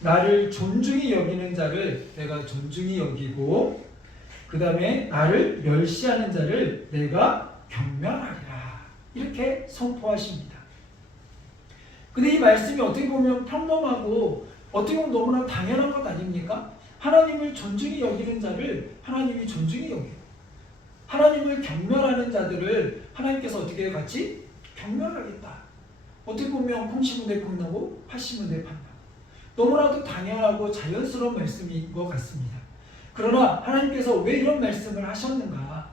나를 존중히 여기는 자를 내가 존중히 여기고 그 다음에 나를 멸시하는 자를 내가 경멸하리라. 이렇게 선포하십니다. 근데 이 말씀이 어떻게 보면 평범하고 어떻게 보면 너무나 당연한 것 아닙니까? 하나님을 존중히 여기는 자를 하나님이 존중히 여기고 하나님을 경멸하는 자들을 하나님께서 어떻게 같이 경멸하겠다. 어떻게 보면 콩 심은 데 콩 나고 팥 심은 데 팥 나고 너무나도 당연하고 자연스러운 말씀인 것 같습니다. 그러나 하나님께서 왜 이런 말씀을 하셨는가?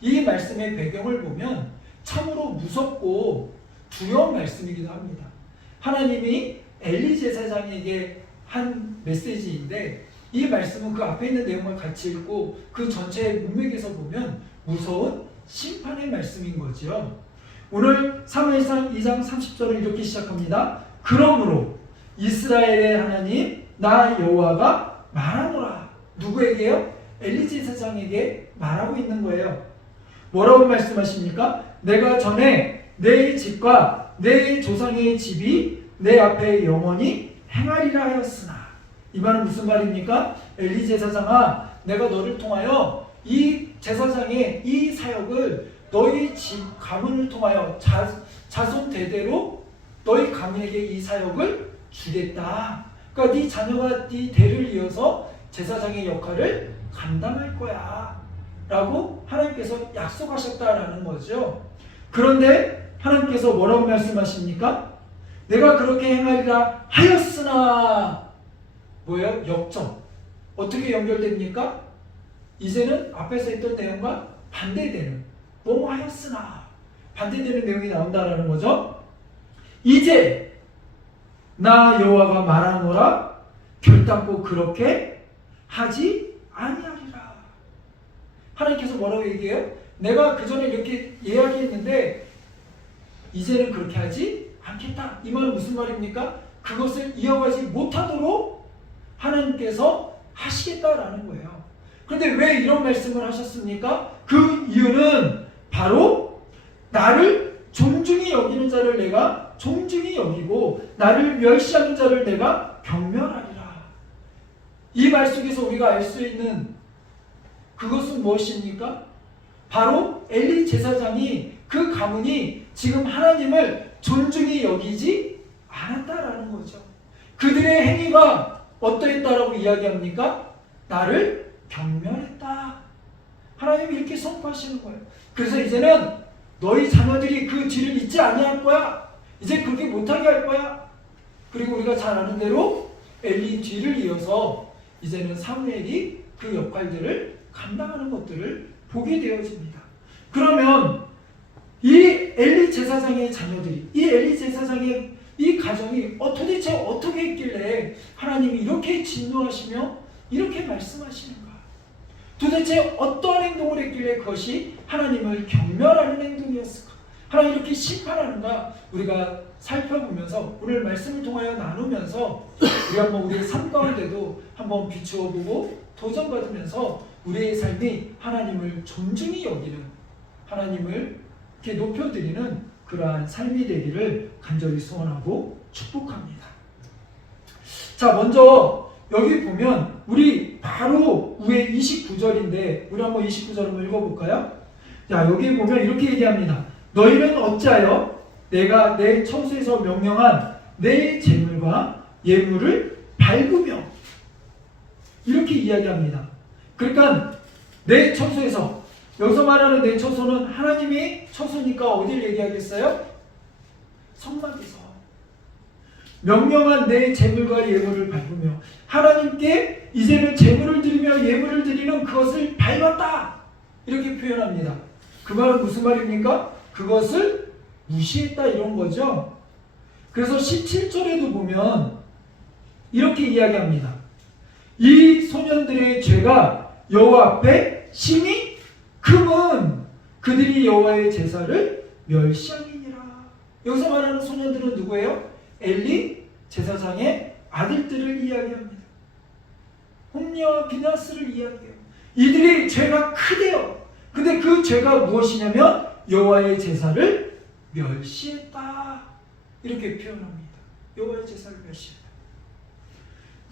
이 말씀의 배경을 보면 참으로 무섭고 두려운 말씀이기도 합니다. 하나님이 엘리 제사장에게 한 메시지인데 이 말씀은 그 앞에 있는 내용을 같이 읽고 그 전체의 문맥에서 보면 무서운 심판의 말씀인 거죠. 오늘 사무엘상 2장 30절을 이렇게 시작합니다. 그러므로 이스라엘의 하나님 나 여호와가 말하노라. 누구에게요? 엘리 제사장에게 말하고 있는 거예요. 뭐라고 말씀하십니까? 내가 전에 내 집과 내 조상의 집이 내 앞에 영원히 행하리라 하였으나 이 말은 무슨 말입니까? 엘리 제사장아 내가 너를 통하여 이 제사장의 이 사역을 너희 집 가문을 통하여 자손 대대로 너희 가문에게 이 사역을 주겠다. 그러니까 네 자녀가 네 대를 이어서 제사장의 역할을 감당할 거야 라고 하나님께서 약속하셨다라는 거죠. 그런데 하나님께서 뭐라고 말씀하십니까? 내가 그렇게 행하리라 하였으나 뭐예요? 역점. 어떻게 연결됩니까? 이제는 앞에서 했던 내용과 반대되는 뭐뭐 하였으나 반대되는 내용이 나온다라는 거죠. 이제 나 여호와가 말하노라 결단코 그렇게 하지 아니하리라. 하나님께서 뭐라고 얘기해요? 내가 그 전에 이렇게 이야기했는데 이제는 그렇게 하지 않겠다. 이 말은 무슨 말입니까? 그것을 이어가지 못하도록 하나님께서 하시겠다라는 거예요. 그런데 왜 이런 말씀을 하셨습니까? 그 이유는 바로 나를 존중히 여기는 자를 내가 존중히 여기고 나를 멸시하는 자를 내가 경멸하리라. 이 말 속에서 우리가 알 수 있는 그것은 무엇입니까? 바로 엘리 제사장이 그 가문이 지금 하나님을 존중히 여기지 않았다라는 거죠. 그들의 행위가 어떠했다라고 이야기합니까? 나를 경멸했다. 하나님이 이렇게 선포하시는 거예요. 그래서 이제는 너희 자녀들이 그 뒤를 잇지 아니할 거야. 이제 그렇게 못하게 할 거야. 그리고 우리가 잘 아는 대로 엘리 뒤를 이어서 이제는 사무엘이 그 역할들을 감당하는 것들을 보게 되어집니다. 그러면 이 엘리 제사장의 자녀들이 이 엘리 제사장의 이 가정이 도대체 어떻게 했길래 하나님이 이렇게 진노하시며 이렇게 말씀하시는가? 도대체 어떠한 행동을 했길래 그것이 하나님을 경멸하는 행동이었을까? 하나님 이렇게 심판하는가? 우리가 살펴보면서 오늘 말씀을 통하여 나누면서 우리 한번 우리의 삶 가운데도 한번 비추어 보고 도전받으면서 우리의 삶이 하나님을 존중히 여기는 하나님을 이렇게 높여드리는 그러한 삶이 되기를 간절히 소원하고 축복합니다. 자, 먼저 여기 보면 우리 바로 위에 29절인데 우리 한번 29절 한번 읽어볼까요? 자, 여기 보면 이렇게 얘기합니다. 너희는 어찌하여 내가 내 처소에서 명령한 내 재물과 예물을 밟으며 이렇게 이야기합니다. 그러니까 내 처소에서 여기서 말하는 내 처소는 하나님이 처소니까 어딜 얘기하겠어요? 성막에서 명령한 내 재물과 예물을 밟으며 하나님께 이제는 재물을 드리며 예물을 드리는 그것을 밟았다 이렇게 표현합니다. 그 말은 무슨 말입니까? 그것을 무시했다 이런 거죠. 그래서 17절에도 보면 이렇게 이야기합니다. 이 소년들의 죄가 여호와 앞에 심히 금은 그들이 여호와의 제사를 멸시함이니라. 여기서 말하는 소년들은 누구예요? 엘리 제사장의 아들들을 이야기합니다. 홈리와 비나스를 이야기해요. 이들이 죄가 크대요. 근데 그 죄가 무엇이냐면 여호와의 제사를 멸시했다 이렇게 표현합니다. 여호와의 제사를 멸시했다.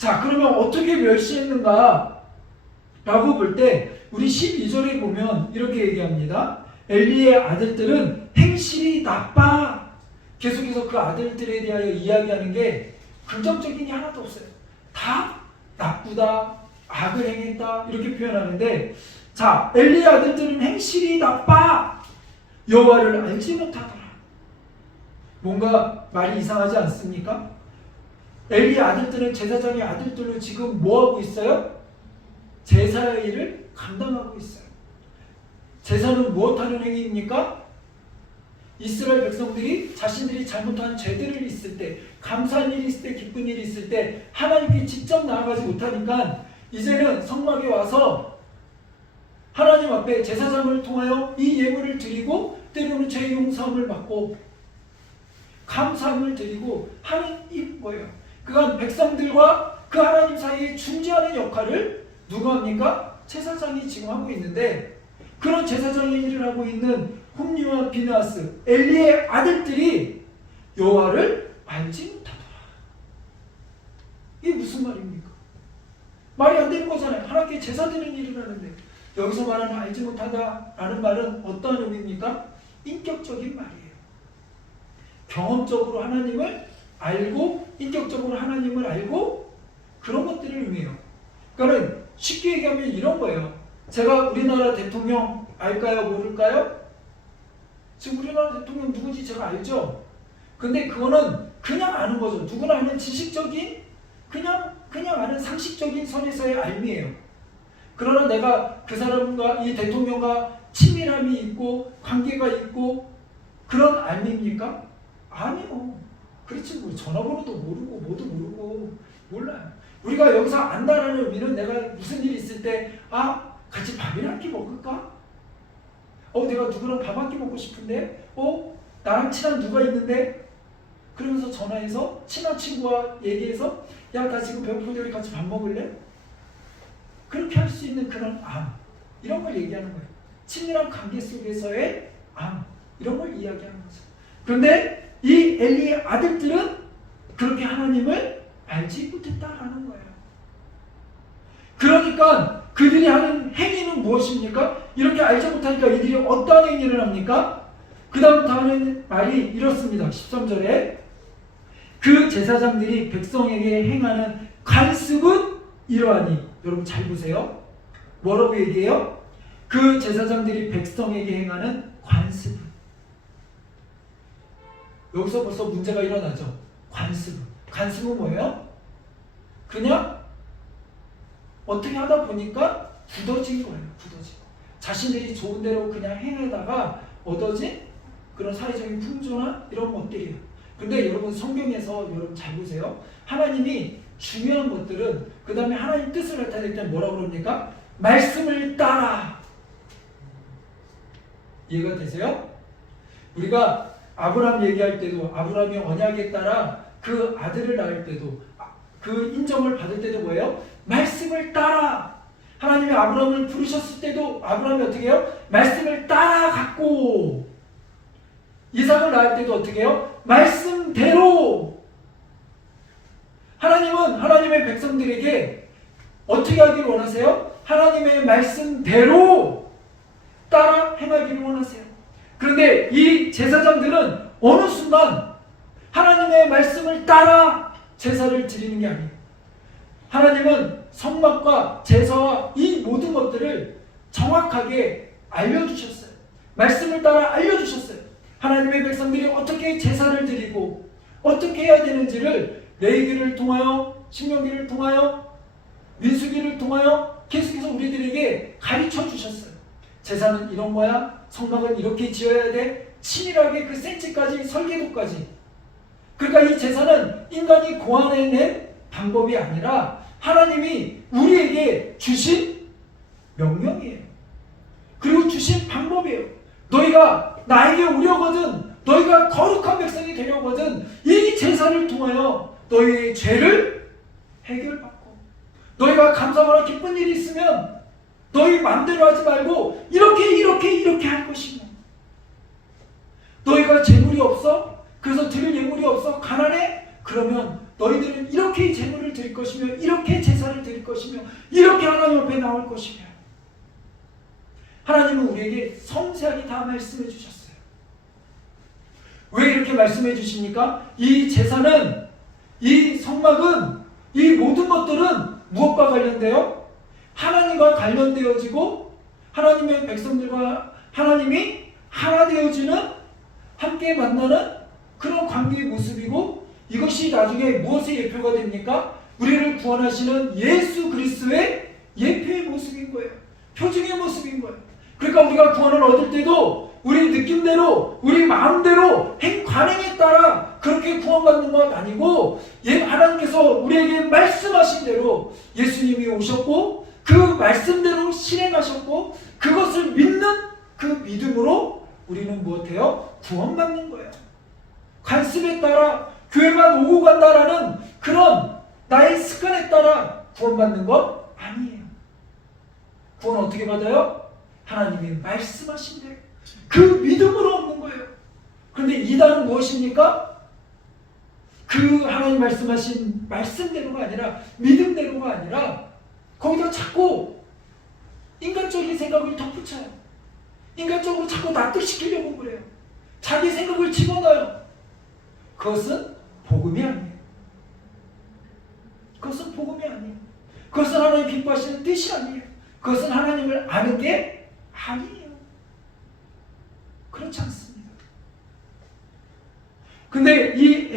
자, 그러면 어떻게 멸시했는가? 라고 볼 때 우리 12절에 보면 이렇게 얘기합니다. 엘리의 아들들은 행실이 나빠. 계속해서 그 아들들에 대하여 이야기하는 게 긍정적인 게 하나도 없어요. 다 나쁘다, 악을 행했다 이렇게 표현하는데, 자, 엘리의 아들들은 행실이 나빠. 여호와를 알지 못하더라. 뭔가 말이 이상하지 않습니까? 엘리의 아들들은 제사장의 아들들로 지금 뭐하고 있어요? 제사의 일을 감당하고 있어요. 제사는 무엇하는 행위입니까? 이스라엘 백성들이 자신들이 잘못한 죄들을 있을 때, 감사한 일이 있을 때, 기쁜 일이 있을 때 하나님께 직접 나아가지 못하니까 이제는 성막에 와서 하나님 앞에 제사장을 통하여 이 예물을 드리고 때로는 죄 용서함을 받고 감사함을 드리고 하는 이 뭐예요? 그간 백성들과 그 하나님 사이에 중재하는 역할을 누가 합니까? 제사장이 지금 하고 있는데, 그런 제사장의 일을 하고 있는 홈리와 비느하스, 엘리의 아들들이 여호와를 알지 못하더라. 이게 무슨 말입니까? 말이 안 되는 거잖아요. 하나님께 제사 드리는 일을 하는데. 여기서 말하는 알지 못하다라는 말은 어떤 의미입니까? 인격적인 말이에요. 경험적으로 하나님을 알고, 인격적으로 하나님을 알고, 그런 것들을 의미해요. 그러니까 쉽게 얘기하면 이런 거예요. 제가 우리나라 대통령 알까요? 모를까요? 지금 우리나라 대통령 누군지 제가 알죠? 근데 그거는 그냥 아는 거죠. 누구나 아는 지식적인, 그냥 아는 상식적인 선에서의 알미예요. 그러나 내가 그 사람과, 이 대통령과 친밀함이 있고 관계가 있고 그런 알미입니까? 아니요. 그렇지, 뭐 전화번호도 모르고 뭐도 모르고 몰라요. 우리가 여기서 안다라는 의미는 내가 무슨 일이 있을 때, 아, 같이 밥이나 한 끼 먹을까? 내가 누구랑 밥 한 끼 먹고 싶은데, 나랑 친한 누가 있는데, 그러면서 전화해서 친한 친구와 얘기해서, 야, 나 지금 배고픈데 우리 같이 밥 먹을래? 그렇게 할 수 있는 그런 암, 이런 걸 얘기하는 거예요. 친밀한 관계 속에서의 암, 이런 걸 이야기하는 거죠. 그런데 이 엘리의 아들들은 그렇게 하나님을 알지 못했다라는 거예요. 그러니까 그들이 하는 행위는 무엇입니까? 이렇게 알지 못하니까 이들이 어떠한 행위를 합니까? 그 다음부터 하는 말이 이렇습니다. 13절에 그 제사장들이 백성에게 행하는 관습은 이러하니, 여러분 잘 보세요. 뭐라고 얘기해요? 그 제사장들이 백성에게 행하는 관습은, 여기서 벌써 문제가 일어나죠. 관습은 뭐예요? 그냥 어떻게 하다 보니까 굳어진 거예요. 굳어진 거. 자신들이 좋은 대로 그냥 행하다가 얻어진 그런 사회적인 풍조나 이런 것들이에요. 근데 여러분 성경에서 여러분 잘 보세요. 하나님이 중요한 것들은, 그 다음에 하나님 뜻을 나타낼 때 뭐라고 그럽니까? 말씀을 따라. 이해가 되세요? 우리가 아브라함 얘기할 때도, 아브라함이 언약에 따라 그 아들을 낳을 때도, 그 인정을 받을 때도 뭐예요? 말씀을 따라. 하나님이 아브라함을 부르셨을 때도 아브라함이 어떻게 해요? 말씀을 따라갔고, 이삭을 낳을 때도 어떻게 해요? 말씀대로. 하나님은 하나님의 백성들에게 어떻게 하기를 원하세요? 하나님의 말씀대로 따라 행하기를 원하세요. 그런데 이 제사장들은 어느 순간 하나님의 말씀을 따라 제사를 드리는 게 아니에요. 하나님은 성막과 제사와 이 모든 것들을 정확하게 알려주셨어요. 말씀을 따라 알려주셨어요. 하나님의 백성들이 어떻게 제사를 드리고 어떻게 해야 되는지를 레위기를 통하여, 신명기를 통하여, 민수기를 통하여 계속해서 우리들에게 가르쳐 주셨어요. 제사는 이런 거야, 성막은 이렇게 지어야 돼, 치밀하게 그 센치까지, 설계도까지. 그러니까 이 제사는 인간이 고안해낸 방법이 아니라 하나님이 우리에게 주신 명령이에요. 그리고 주신 방법이에요. 너희가 나에게 오려거든, 너희가 거룩한 백성이 되려거든, 이 제사를 통하여 너희의 죄를 해결받고, 너희가 감사하거나 기쁜 일이 있으면 너희 마음대로 하지 말고 이렇게 할 것이며, 너희가 재물이 없어? 그래서 드릴 예물이 없어? 가난해? 그러면 너희들은 이렇게 제물을 드릴 것이며 이렇게 제사를 드릴 것이며 이렇게 하나님 앞에 나올 것이며 하나님은 우리에게 섬세하게 다 말씀해 주셨어요. 왜 이렇게 말씀해 주십니까? 이 제사는, 이 성막은, 이 모든 것들은 무엇과 관련돼요? 하나님과 관련되어지고 하나님의 백성들과 하나님이 하나 되어지는, 함께 만나는 그런 관계의 모습이고, 이것이 나중에 무엇의 예표가 됩니까? 우리를 구원하시는 예수 그리스도의 예표의 모습인 거예요. 표징의 모습인 거예요. 그러니까 우리가 구원을 얻을 때도 우리 느낌대로, 우리 마음대로 관행에 따라 그렇게 구원받는 것 아니고, 하나님께서 우리에게 말씀하신 대로 예수님이 오셨고 그 말씀대로 실행하셨고 그것을 믿는 그 믿음으로 우리는 무엇해요? 구원받는 거예요. 관습에 따라 교회만 오고 간다라는 그런 나의 습관에 따라 구원받는 것 아니에요. 구원 어떻게 받아요? 하나님이 말씀하신 대로 그 믿음으로 얻는 거예요. 그런데 이단은 무엇입니까? 그 하나님 말씀하신 말씀대로가 아니라, 믿음대로가 아니라 거기다 자꾸 인간적인 생각을 덧붙여요. 인간적으로 자꾸 납득시키려고 그래요. 자기 생각을 집어넣어요. 그것은 복음이 아니에요. 그것은 복음이 아니에요. 그것은 하나님 기뻐하시는 뜻이 아니에요. 그것은 하나님을 아는 게 아니에요. 그렇지 않습니다. 근데 이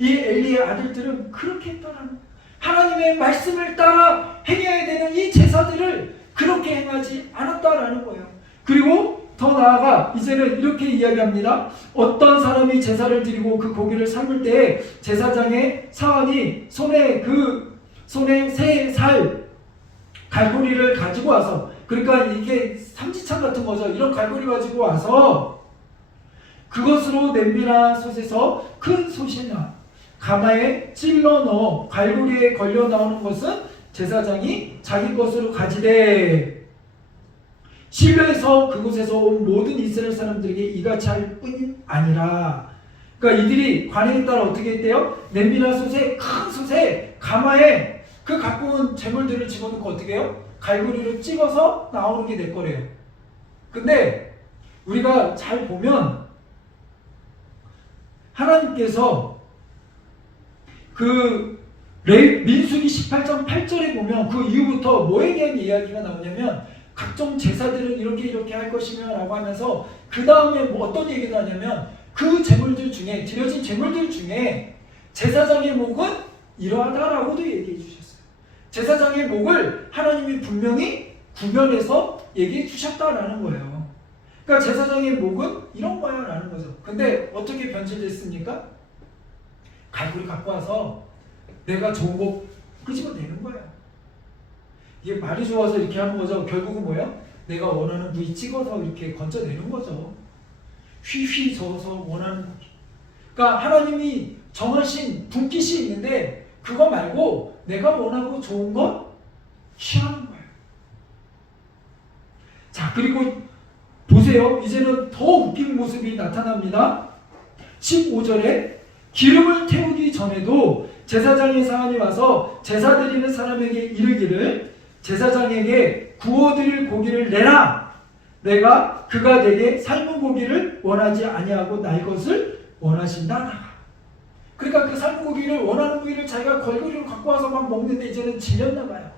엘리의 아들들은 그렇게 했다라는 거예요. 하나님의 말씀을 따라 행해야 되는 이 제사들을 그렇게 행하지 않았다라는 거예요. 그리고 더 나아가 이제는 이렇게 이야기합니다. 어떤 사람이 제사를 드리고 그 고기를 삶을 때 제사장의 사환이 손에 3살 갈고리를 가지고 와서, 그러니까 이게 삼지창 같은 거죠. 이런 갈고리 가지고 와서 그것으로 냄비나 솥에서 큰 솥이나 가마에 찔러 넣어 갈고리에 걸려 나오는 것은 제사장이 자기 것으로 가지되, 실로에서 그곳에서 온 모든 이스라엘 사람들에게 이같이 할 뿐이 아니라, 그러니까 이들이 관행에 따라 어떻게 했대요? 냄비나 솥에, 큰 솥에, 가마에 그 갖고 온 재물들을 집어넣고 어떻게 해요? 갈고리로 찍어서 나오는 게 될 거래요. 근데 우리가 잘 보면 하나님께서 그 민수기 18장 8절에 보면 그 이후부터 뭐에 대한 이야기가 나오냐면, 각종 제사들은 이렇게 할 것이며 라고 하면서 그 다음에 뭐 어떤 얘기가 나냐면, 그 제물들 중에, 드려진 제물들 중에 제사장의 목은 이러하다라고도 얘기해 주셨어요. 제사장의 목을 하나님이 분명히 구별해서 얘기해 주셨다라는 거예요. 그러니까 제사장의 목은 이런 거야 라는 거죠. 근데 어떻게 변질됐습니까? 갈고리 갖고 와서 내가 좋은 거 끄집어내는 거야. 이게 말이 좋아서 이렇게 하는 거죠. 결국은 뭐예요? 내가 원하는 부위 찍어서 이렇게 건져내는 거죠. 휘휘 저어서 원하는 부위. 그러니까 하나님이 정하신 분깃이 있는데 그거 말고 내가 원하고 좋은 거 취하는 거예요. 자, 그리고 보세요. 이제는 더 웃긴 모습이 나타납니다. 15절에 기름을 태우기 전에도 제사장의 사환이 와서 제사 드리는 사람에게 이르기를, 제사장에게 구워드릴 고기를 내라. 내가 그가 내게 삶은 고기를 원하지 아니하고 날 것을 원하신다. 그러니까 그 삶은 고기를 원하는 부위를 자기가 걸고리로 갖고 와서 막 먹는데 이제는 질렸나 봐요.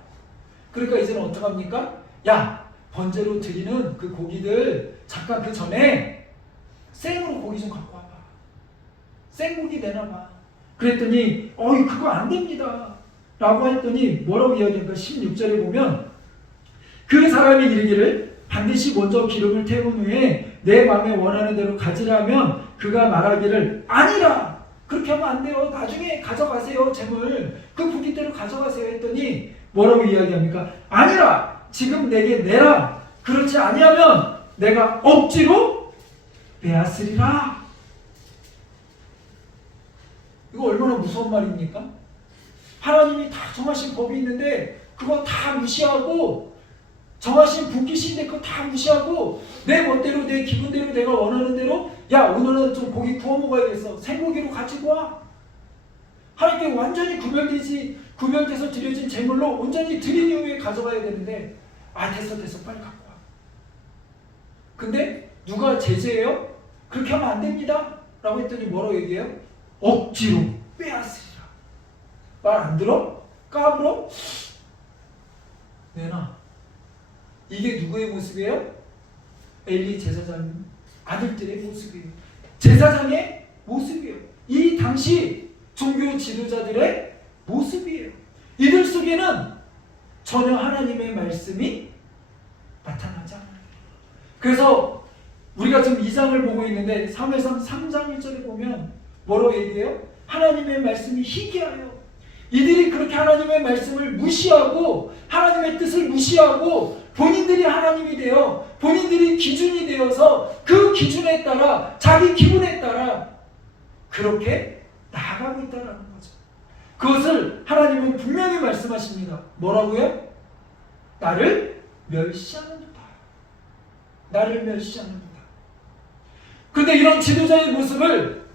그러니까 이제는 어떡합니까? 야, 번제로 드리는 그 고기들 잠깐 그 전에 생으로 고기 좀 갖고 와봐. 생고기 내놔봐. 그랬더니 그거 안 됩니다 라고 했더니 뭐라고 이야기합니까? 16절에 보면 그 사람이 이르기를 반드시 먼저 기름을 태운 후에 내 마음에 원하는 대로 가지라면 그가 말하기를 아니라, 그렇게 하면 안 돼요. 나중에 가져가세요. 재물 그 부깃대로 가져가세요 했더니 뭐라고 이야기합니까? 아니라 지금 내게 내라. 그렇지 아니하면 내가 억지로 빼앗으리라. 이거 얼마나 무서운 말입니까? 하나님이 다 정하신 법이 있는데 그거 다 무시하고, 정하신 분깃인데 그거 다 무시하고 내 멋대로 내 기분대로 내가 원하는 대로, 야 오늘은 좀 고기 구워 먹어야겠어. 생고기로 가지고 와. 하나님께 완전히 구별돼서 드려진 제물로 온전히 드린 이후에 가져가야 되는데 됐어 빨리 갖고 와. 근데 누가 제재해요? 그렇게 하면 안 됩니다 라고 했더니 뭐라고 얘기해요? 억지로 빼앗으리라. 말 안 들어? 까불어? 내놔. 이게 누구의 모습이에요? 엘리 제사장 아들들의 모습이에요. 제사장의 모습이에요. 이 당시 종교 지도자들의 모습이에요. 이들 속에는 전혀 하나님의 말씀이 나타나지 않아요. 그래서 우리가 지금 2장을 보고 있는데 사무엘상 3장 1절에 보면 뭐라고 얘기해요? 하나님의 말씀이 희귀하여. 이들이 그렇게 하나님의 말씀을 무시하고 하나님의 뜻을 무시하고 본인들이 하나님이 되어 본인들이 기준이 되어서 그 기준에 따라 자기 기분에 따라 그렇게 나아가고 있다는 거죠. 그것을 하나님은 분명히 말씀하십니다. 뭐라고요? 나를 멸시하는도다. 나를 멸시하는도다. 그런데 이런 지도자의 모습을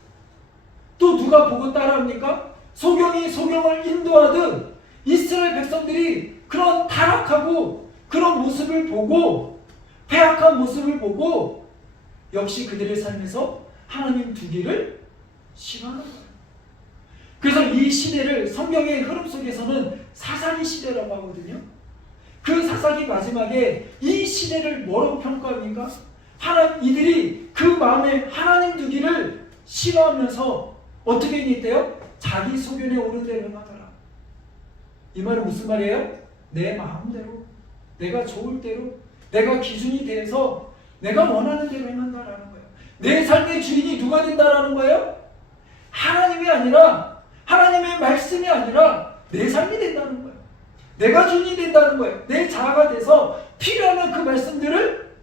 또 누가 보고 따라합니까? 소경이 소경을 인도하듯 이스라엘 백성들이 그런 타락하고 그런 모습을 보고 패악한 모습을 보고 역시 그들의 삶에서 하나님 두기를 싫어하는 거예요. 그래서 이 시대를 성경의 흐름 속에서는 사사기 시대라고 하거든요. 그 사사기 마지막에 이 시대를 뭐라고 평가합니까? 이들이 그 마음에 하나님 두기를 싫어하면서 어떻게 했대요? 자기 소견에 오른 대로 행하더라. 이 말은 무슨 말이에요? 내 마음대로, 내가 좋을 대로, 내가 기준이 돼서 내가 원하는 대로 행한다라는 거예요. 내 삶의 주인이 누가 된다라는 거예요? 하나님이 아니라, 하나님의 말씀이 아니라 내 삶이 된다는 거예요. 내가 주인이 된다는 거예요. 내 자아가 돼서 필요하면 그 말씀들을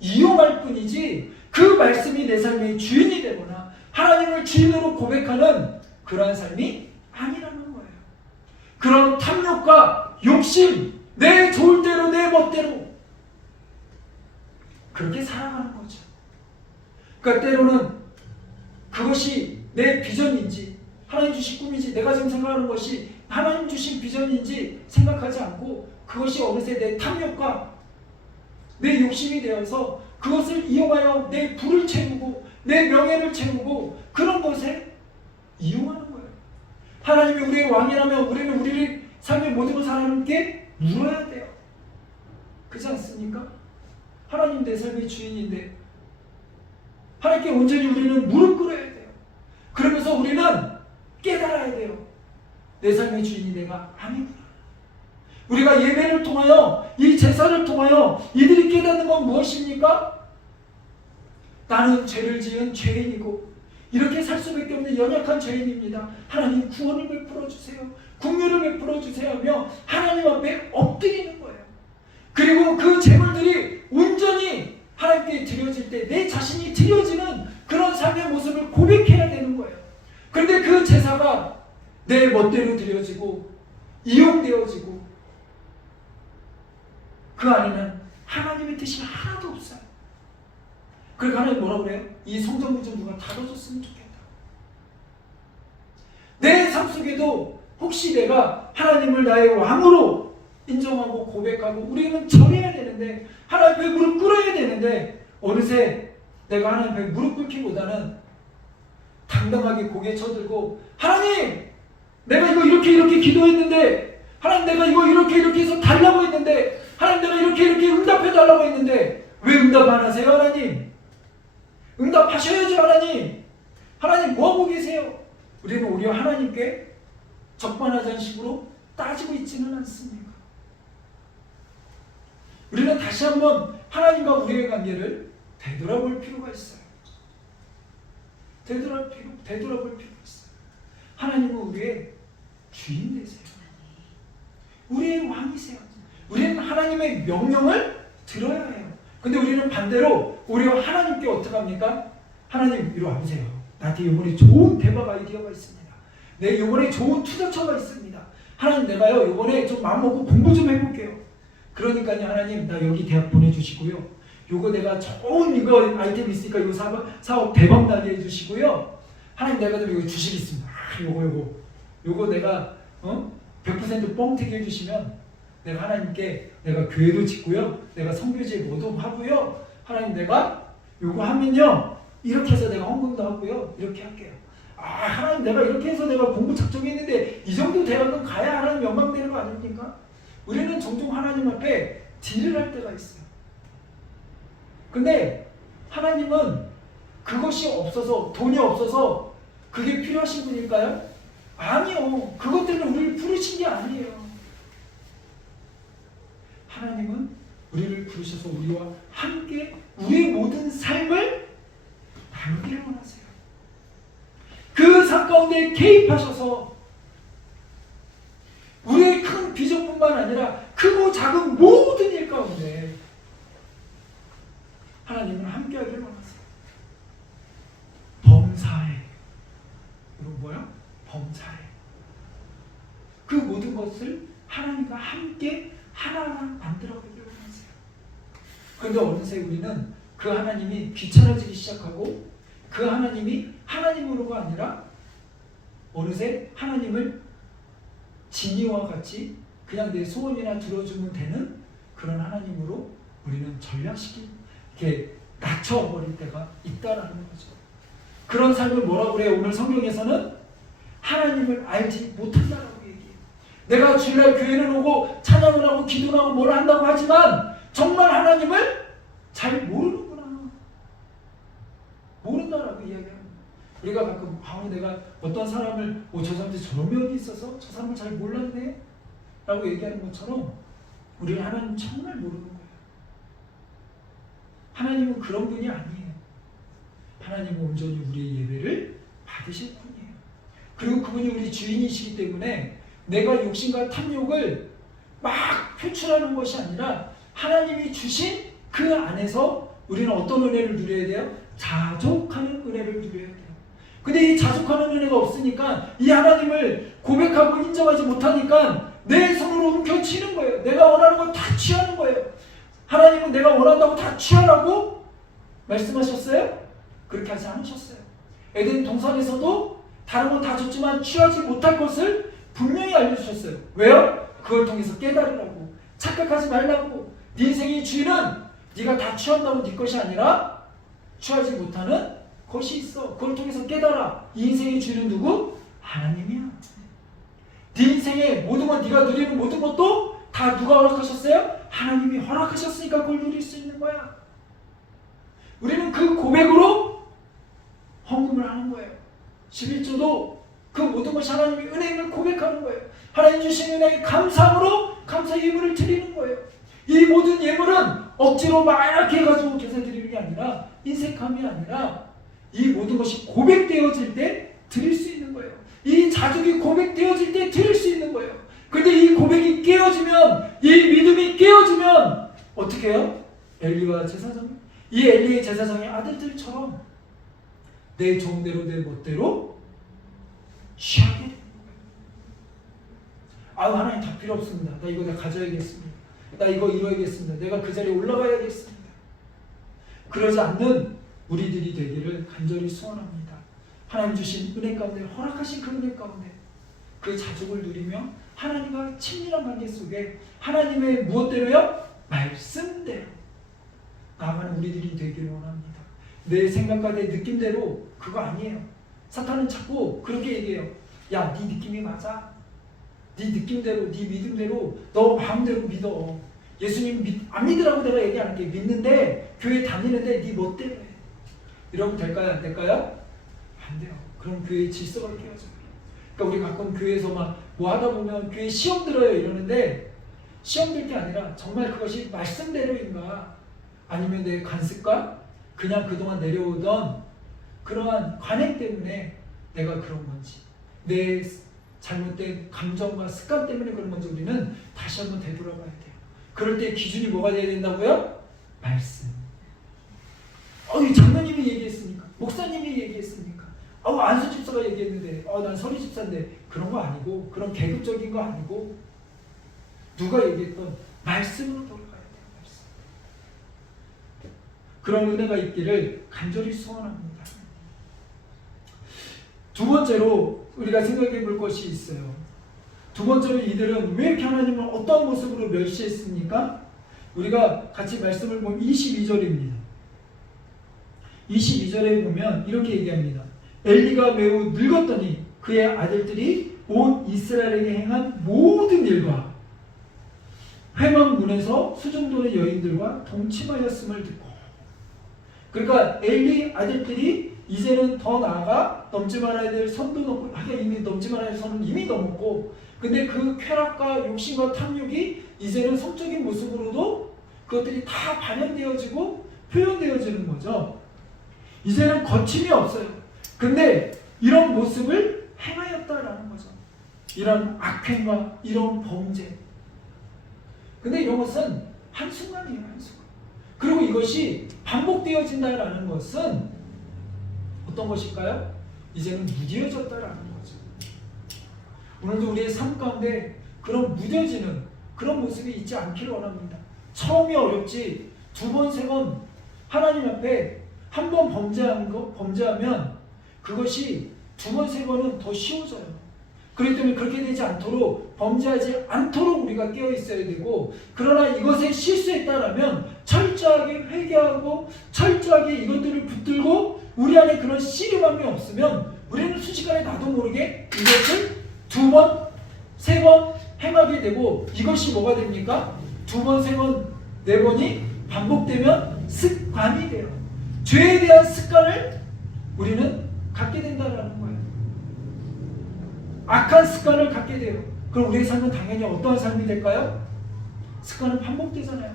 이용할 뿐이지 그 말씀이 내 삶의 주인이 되거나 하나님을 주인으로 고백하는 그러한 삶이 아니라는 거예요. 그런 탐욕과 욕심, 내 좋을 대로 내 멋대로 그렇게 살아가는 거죠. 그러니까 때로는 그것이 내 비전인지 하나님 주신 꿈인지 내가 지금 생각하는 것이 하나님 주신 비전인지 생각하지 않고 그것이 어느새 내 탐욕과 내 욕심이 되어서 그것을 이용하여 내 부를 채우고 내 명예를 채우고 그런 것에 이용하는 거예요. 하나님이 우리의 왕이라면 우리는 우리의 삶의 모든 것을 하나님께 물어야 돼요. 그렇지 않습니까? 하나님 내 삶의 주인인데 하나님께 온전히 우리는 무릎 꿇어야 돼요. 그러면서 우리는 깨달아야 돼요. 내 삶의 주인이 내가 아니구나. 우리가 예배를 통하여 이 제사를 통하여 이들이 깨닫는 건 무엇입니까? 나는 죄를 지은 죄인이고 이렇게 살 수밖에 없는 연약한 죄인입니다. 하나님 구원을 베풀어 주세요. 긍휼을 베풀어 주세요 하며 하나님 앞에 엎드리는 거예요. 그리고 그 제물들이 온전히 하나님께 드려질 때 내 자신이 드려지는 그런 삶의 모습을 고백해야 되는 거예요. 그런데 그 제사가 내 멋대로 드려지고 이용되어지고 그 안에는 하나님의 뜻이 하나도 없어요. 그러니까 하나님 뭐라고 그래요? 이 성전문 좀 누가 닫아줬으면 좋겠다. 내 삶 속에도 혹시 내가 하나님을 나의 왕으로 인정하고 고백하고 우리는 절해야 되는데 하나님 앞에 무릎 꿇어야 되는데 어느새 내가 하나님 앞에 무릎 꿇기보다는 당당하게 고개 쳐들고 하나님 내가 이거 이렇게 기도했는데 하나님 내가 이거 이렇게 해서 달라고 했는데 하나님 내가 이렇게 응답해 달라고 했는데 왜 응답 안 하세요 하나님? 응답하셔야죠 하나님. 하나님 뭐하고 계세요? 우리는 오히려 하나님께 적반하장한 식으로 따지고 있지는 않습니까? 우리는 다시 한번 하나님과 우리의 관계를 되돌아볼 필요가 있어요. 되돌아볼 필요가 있어요. 하나님은 우리의 주인 되세요. 우리의 왕이세요. 우리는 하나님의 명령을 들어야 해요. 근데 우리는 반대로 오히려 하나님께 어떻게 합니까? 하나님 이리 와보세요. 나한테 이번에 좋은 대박 아이디어가 있습니다. 내 이번에 좋은 투자처가 있습니다. 하나님 내가요 이번에 좀 마음먹고 공부 좀 해볼게요. 그러니까요 하나님 나 여기 대학 보내주시고요. 요거 내가 좋은 이거 아이템 있으니까 요 사업 대박 나게 해주시고요. 하나님 내가 좀 이거 주식 있습니다. 요거 요거 내가 100% 뻥튀기 해주시면 내가 하나님께 내가 교회도 짓고요, 내가 선교지에 뭐도 하고요, 하나님 내가 요거 하면요 이렇게 해서 내가 헌금도 하고요 이렇게 할게요. 하나님 내가 이렇게 해서 내가 공부 작정했는데 이 정도 대학은 가야 하나님 영광되는 거 아닙니까? 우리는 종종 하나님 앞에 딜을 할 때가 있어요. 근데 하나님은 그것이 없어서, 돈이 없어서 그게 필요하신 분일까요? 아니요. 그것 때문에 우리를 부르신 게 아니에요. 하나님은 우리를 부르셔서 우리와 함께 우리의 모든 삶을 나누기를 원하세요. 그 삶 가운데 개입하셔서 우리의 큰 비전뿐만 아니라 크고 작은 모든 일 가운데 하나님은 함께하기를 원하세요. 범사에, 이건 뭐야? 범사에. 그 모든 것을 하나님과 함께 하나하나 만들어가기를 원하세요. 그런데 어느새 우리는 그 하나님이 귀찮아지기 시작하고 그 하나님이 하나님으로가 아니라 어느새 하나님을 진이와 같이 그냥 내 소원이나 들어주면 되는 그런 하나님으로 우리는 이렇게 낮춰버릴 때가 있다라는 거죠. 그런 삶을 뭐라고 그래요? 오늘 성경에서는 하나님을 알지 못한다라고 얘기해요. 내가 주일날 교회를 오고 찬양을 하고 기도를 하고 뭘 한다고 하지만 정말 하나님을 잘 모르는구나. 모른다라고 이야기합니다. 우리가 가끔 내가 어떤 사람을 저 사람한테 저런 면이 있어서 저 사람을 잘 몰랐네 라고 얘기하는 것처럼 우리는 하나님 정말 모르는 거예요. 하나님은 그런 분이 아니에요. 하나님은 온전히 우리의 예배를 받으실 분이에요. 그리고 그분이 우리 주인이시기 때문에 내가 욕심과 탐욕을 막 표출하는 것이 아니라 하나님이 주신 그 안에서 우리는 어떤 은혜를 누려야 돼요? 자족하는 은혜를 누려야 돼요. 근데 이 자족하는 은혜가 없으니까 이 하나님을 고백하고 인정하지 못하니까 내 손으로 움켜쥐는 거예요. 내가 원하는 거 다 취하는 거예요. 하나님은 내가 원한다고 다 취하라고 말씀하셨어요? 그렇게 하지 않으셨어요. 에덴 동산에서도 다른 건 다 줬지만 취하지 못할 것을 분명히 알려주셨어요. 왜요? 그걸 통해서 깨달으라고, 착각하지 말라고. 네 인생의 주인은 네가 다 취한다고 네 것이 아니라 취하지 못하는 것이 있어. 그걸 통해서 깨달아. 이 인생의 주인은 누구? 하나님이야. 네 인생의 모든 것, 네가 누리는 모든 것도 다 누가 허락하셨어요? 하나님이 허락하셨으니까 그걸 누릴 수 있는 거야. 우리는 그 고백으로 헌금을 하는 거예요. 11조도 그 모든 것이 하나님의 은혜임을 고백하는 거예요. 하나님 주신 은혜에 감사함으로 감사 예물을 드리는 거예요. 이 모든 예물은 억지로 막 이렇게 해가지고 계산 드리는 게 아니라, 인색함이 아니라 이 모든 것이 고백되어질 때 드릴 수 있는 거예요. 이 자족이 고백되어질 때 드릴 수 있는 거예요. 근데 이 고백이 깨어지면, 이 믿음이 깨어지면 어떻게 해요? 엘리와 제사장, 이 엘리의 제사장의 아들들처럼 내 좋은대로 내 멋대로 취하게 됩니다. 하나님 다 필요 없습니다. 나 이거 다 가져야겠습니다. 나 이거 이뤄야겠습니다. 내가 그 자리에 올라가야겠습니다. 그러지 않는 우리들이 되기를 간절히 소원합니다. 하나님 주신 은혜 가운데, 허락하신 그 은혜 가운데 그 자족을 누리며 하나님과 친밀한 관계 속에 하나님의 무엇대로요? 말씀대로 나아가는 우리들이 되기를 원합니다. 내 생각과 내 느낌대로 그거 아니에요. 사탄은 자꾸 그렇게 얘기해요. 야, 네 느낌이 맞아. 네 느낌대로, 네 믿음대로, 너 마음대로 믿어. 예수님 안 믿으라고 내가 얘기 안 할게. 믿는데, 교회 다니는데 네 멋대로 해. 이러면 될까요? 안 될까요? 안 돼요. 그럼 교회의 질서가 깨어져요. 그러니까 우리 가끔 교회에서 막 뭐 하다 보면 교회 시험 들어요 이러는데, 시험 들 게 아니라 정말 그것이 말씀대로인가, 아니면 내 관습과 그냥 그동안 내려오던 그러한 관행 때문에 내가 그런 건지, 내 잘못된 감정과 습관 때문에 그런 건지 우리는 다시 한번 되돌아봐야 돼요. 그럴 때 기준이 뭐가 돼야 된다고요? 말씀. 이 장로님이 얘기했으니까, 목사님이 얘기했으니까, 안수 집사가 얘기했는데, 난 서리 집사인데, 그런 거 아니고, 그런 계급적인 거 아니고, 누가 얘기했던 말씀으로 돌아가야 돼요. 말씀. 그런 은혜가 있기를 간절히 소원합니다. 두 번째로 우리가 생각해 볼 것이 있어요. 두 번째로 이들은 왜 이렇게 하나님을 어떤 모습으로 멸시했습니까? 우리가 같이 말씀을 보면 22절입니다. 22절에 보면 이렇게 얘기합니다. 엘리가 매우 늙었더니 그의 아들들이 온 이스라엘에게 행한 모든 일과 회막문에서 수종돈의 여인들과 동침하였음을 듣고, 그러니까 엘리 아들들이 이제는 더 나아가 넘지 말아야 될 선도 넘고, 하긴 이미 넘지 말아야 될 선은 이미 넘었고, 근데 그 쾌락과 욕심과 탐욕이 이제는 성적인 모습으로도 그것들이 다 반영되어지고 표현되어지는 거죠. 이제는 거침이 없어요. 근데 이런 모습을 행하였다라는 거죠. 이런 악행과 이런 범죄. 근데 이것은 한순간이에요, 한순간. 그리고 이것이 반복되어진다라는 것은 어떤 것일까요? 이제는 무뎌졌다라는 거죠. 오늘도 우리의 삶 가운데 그런 무뎌지는 그런 모습이 있지 않기를 원합니다. 처음이 어렵지 두 번, 세 번 하나님 앞에 한 번 범죄하면 그것이 두 번, 세 번은 더 쉬워져요. 그렇기 때문에 그렇게 되지 않도록, 범죄하지 않도록 우리가 깨어 있어야 되고, 그러나 이것에 실수했다라면 철저하게 회개하고 철저하게 이것들을 붙들고 우리 안에 그런 씨름함이 없으면 우리는 순식간에 나도 모르게 이것을 두 번, 세 번 행하게 되고, 이것이 뭐가 됩니까? 두 번, 세 번, 네 번이 반복되면 습관이 돼요. 죄에 대한 습관을 우리는 갖게 된다는 거예요. 악한 습관을 갖게 돼요. 그럼 우리의 삶은 당연히 어떠한 삶이 될까요? 습관은 반복되잖아요.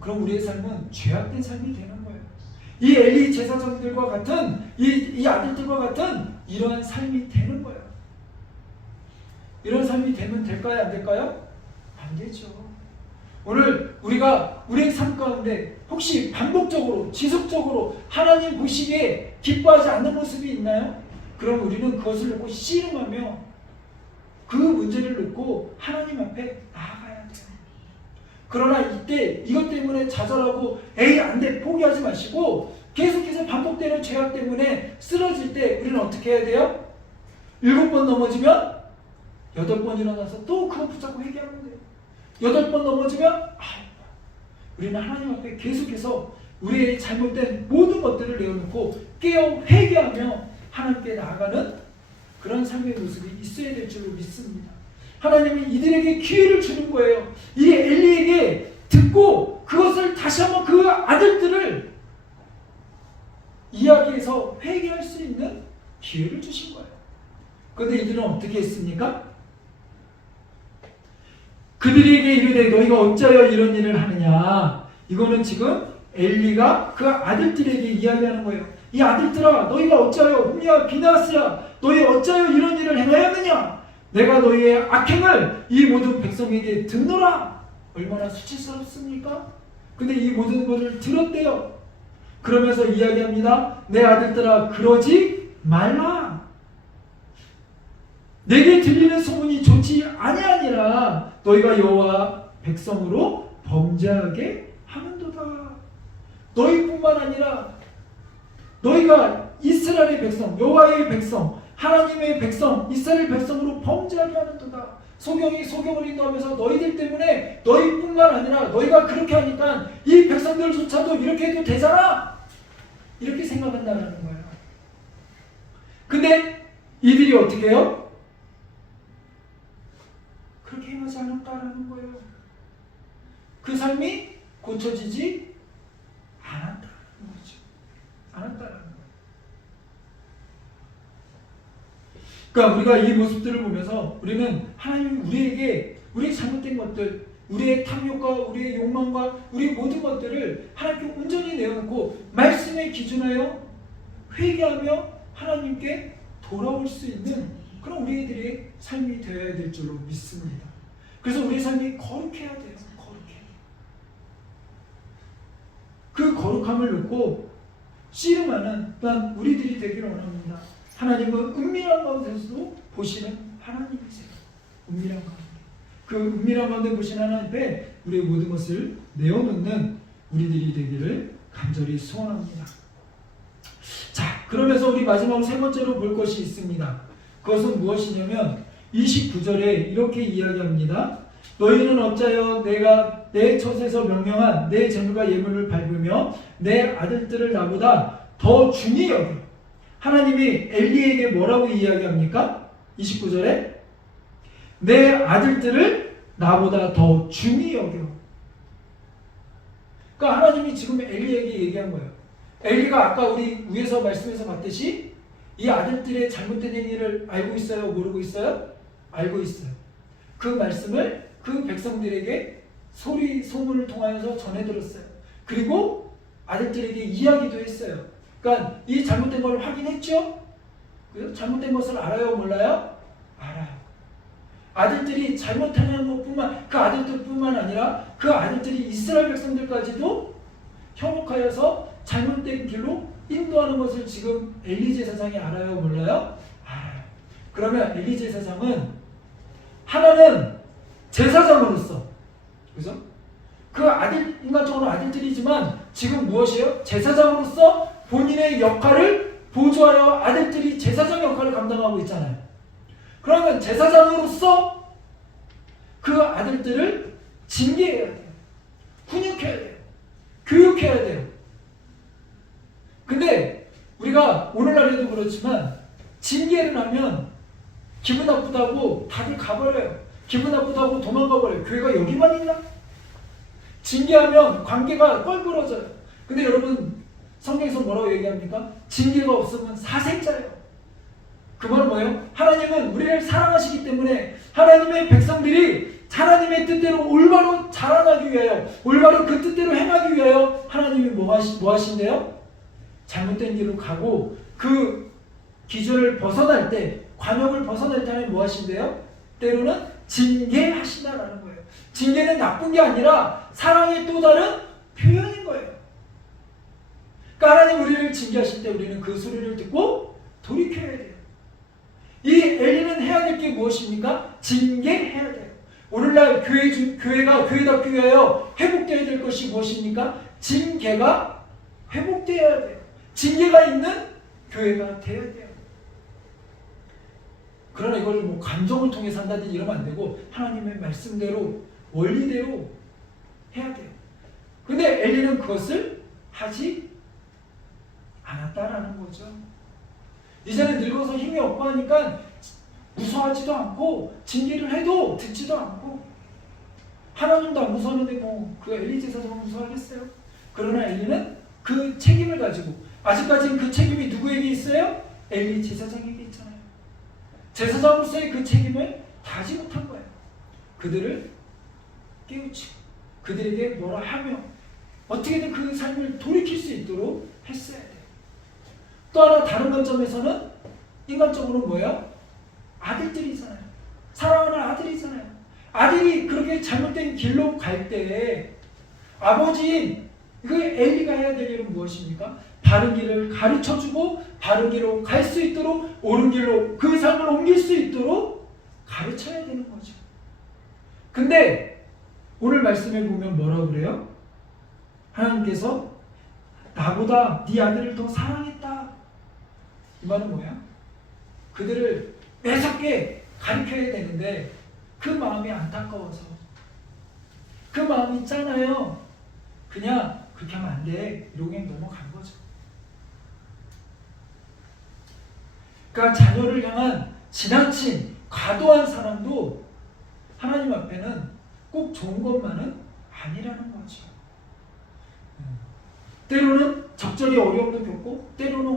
그럼 우리의 삶은 죄악된 삶이 되는 거예요. 이 엘리 제사장들과 같은 이 아들들과 같은 이러한 삶이 되는 거예요. 이런 삶이 되면 될까요? 안 될까요? 안 되죠. 오늘 우리가 우리의 삶 가운데 혹시 반복적으로 지속적으로 하나님 보시기에 기뻐하지 않는 모습이 있나요? 그럼 우리는 그것을 놓고 씨름하며 그 문제를 놓고 하나님 앞에 나아가야 돼요. 그러나 이때 이것 때문에 좌절하고 에이 안 돼 포기하지 마시고 계속해서 반복되는 죄악 때문에 쓰러질 때 우리는 어떻게 해야 돼요? 7번 넘어지면 8번 일어나서 또 그거 붙잡고 회개하면 돼요. 8번 넘어지면 우리는 하나님 앞에 계속해서 우리의 잘못된 모든 것들을 내어놓고 깨어 회개하며 하나님께 나아가는 그런 삶의 모습이 있어야 될 줄로 믿습니다. 하나님은 이들에게 기회를 주는 거예요. 이 엘리에게 듣고 그것을 다시 한번 그 아들들을 이야기해서 회개할 수 있는 기회를 주신 거예요. 그런데 이들은 어떻게 했습니까? 그들에게 이르되 너희가 어찌하여 이런 일을 하느냐. 이거는 지금 엘리가 그 아들들에게 이야기하는 거예요. 이 아들들아 너희가 어찌하여 홈리야 비나스야 너희 어찌하여 이런 일을 행하였느냐. 내가 너희의 악행을 이 모든 백성에게 듣노라. 얼마나 수치스럽습니까? 근데 이 모든 것을 들었대요. 그러면서 이야기합니다. 내 아들들아 그러지 말라. 내게 들리는 소문이 좋지 아니하니라. 너희가 여호와 백성으로 범죄하게 하는도다. 너희뿐만 아니라 너희가 이스라엘의 백성, 여호와의 백성, 하나님의 백성, 이스라엘 백성으로 범죄하게 하는도다. 소경을 인도하면서 너희들 때문에 너희뿐만 아니라 너희가 그렇게 하니까 이 백성들조차도 이렇게 해도 되잖아. 이렇게 생각한다는 거예요. 근데 이들이 어떻게 해요? 그렇게 행하지 않았다라는 거예요. 그 삶이 고쳐지지 않았다는 거죠. 않았다라는 거예요. 그러니까 우리가 이 모습들을 보면서 우리는 하나님이 우리에게 우리의 잘못된 것들, 우리의 탐욕과 우리의 욕망과 우리의 모든 것들을 하나님께 온전히 내어놓고 말씀에 기준하여 회개하며 하나님께 돌아올 수 있는 그런 우리들의 삶이 되어야 될 줄로 믿습니다. 그래서 우리의 삶이 거룩해야 돼요. 거룩해. 그 거룩함을 놓고 씨름하는 또한 우리들이 되기를 원합니다. 하나님은 은밀한 가운데서도 보시는 하나님이세요. 은밀한 가운데. 그 은밀한 가운데 보시는 하나님 앞에 우리의 모든 것을 내어놓는 우리들이 되기를 간절히 소원합니다. 자, 그러면서 우리 마지막 세 번째로 볼 것이 있습니다. 그것은 무엇이냐면 29절에 이렇게 이야기합니다. 너희는 어찌하여 내가 내 첫 에서 명령한 내 재물과 예물을 밟으며 내 아들들을 나보다 더 중히 여겨. 하나님이 엘리에게 뭐라고 이야기합니까? 29절에 내 아들들을 나보다 더 중히 여겨. 그러니까 하나님이 지금 엘리에게 얘기한 거예요. 엘리가 아까 우리 위에서 말씀에서 봤듯이 이 아들들의 잘못된 행위를 알고 있어요? 모르고 있어요? 알고 있어요. 그 말씀을 그 백성들에게 소문을 통하여서 전해 들었어요. 그리고 아들들에게 이야기도 했어요. 그러니까 이 잘못된 걸 확인했죠? 잘못된 것을 알아요? 몰라요? 알아요. 아들들이 잘못하는 것뿐만, 그 아들들뿐만 아니라 그 아들들이 이스라엘 백성들까지도 현혹하여서 잘못된 길로 인도하는 것을 지금 엘리 제사장이 알아요? 몰라요? 알아요. 그러면 엘리 제사장은 하나는 제사장으로서, 그죠? 그 아들, 인간적으로 아들들이지만 지금 무엇이에요? 제사장으로서 본인의 역할을 보조하여 아들들이 제사장 역할을 감당하고 있잖아요. 그러면 제사장으로서 그 아들들을 징계해야 돼요. 훈육해야 돼요. 교육해야 돼요. 근데 우리가 오늘날에도 그렇지만 징계를 하면 기분 나쁘다고 다들 가버려요. 기분 나쁘다고 도망가버려요. 교회가 여기만 있나? 징계하면 관계가 껄끄러져요. 근데 여러분 성경에서 뭐라고 얘기합니까? 징계가 없으면 사생자예요. 그 말은 뭐예요? 하나님은 우리를 사랑하시기 때문에 하나님의 백성들이 하나님의 뜻대로 올바로 자라나기 위하여, 올바로 그 뜻대로 행하기 위하여 하나님이 뭐 하신대요? 잘못된 길로 가고 그 기준을 벗어날 때, 관역을 벗어날 때 하나님 뭐 하신대요? 때로는 징계하신다라는 거예요. 징계는 나쁜 게 아니라 사랑의 또 다른 표현인 거예요. 그러니까 하나님 우리를 징계하실 때 우리는 그 소리를 듣고 돌이켜야 돼요. 이 엘리는 해야 될 게 무엇입니까? 징계해야 돼요. 오늘날 교회가 교회답기 위하여 회복되어야 될 것이 무엇입니까? 징계가 회복되어야 돼요. 징계가 있는 교회가 되어야 돼요. 그러나 이걸 뭐 감정을 통해 산다든지 이러면 안 되고 하나님의 말씀대로 원리대로 해야 돼요. 근데 엘리는 그것을 하지 않았다라는 거죠. 이제는 늙어서 힘이 없고 하니까 무서워하지도 않고 징계를 해도 듣지도 않고 하나님도 안 무서워하는데 뭐 그 엘리 제사장은 무서워하겠어요? 그러나 엘리는 그 책임을 가지고 아직까지는 그 책임이 누구에게 있어요? 엘리 제사장에게 있잖아요. 제사장으로서의 그 책임을 다하지 못한 거예요. 그들을 깨우치고 그들에게 뭐라 하며 어떻게든 그 삶을 돌이킬 수 있도록 했어야 돼요. 또 하나 다른 관점에서는 인간적으로 뭐예요? 아들들이잖아요. 사랑하는 아들이잖아요. 아들이 그렇게 잘못된 길로 갈 때 아버지인 그 엘리가 해야 될 일은 무엇입니까? 바른 길을 가르쳐주고 바른 길로 갈 수 있도록 옳은 길로 그 삶을 옮길 수 있도록 가르쳐야 되는 거죠. 근데 오늘 말씀에 보면 뭐라고 그래요? 하나님께서 나보다 네 아들을 더 사랑했다. 이 말은 뭐야? 그들을 매섭게 가르쳐야 되는데 그 마음이 안타까워서 그 마음이 있잖아요. 그냥 그렇게 하면 안 돼. 이러고 그냥 넘어간 거죠. 그러니까 자녀를 향한 지나친 과도한 사랑도 하나님 앞에는 꼭 좋은 것만은 아니라는 거죠. 때로는 적절히 어려움도 겪고 때로는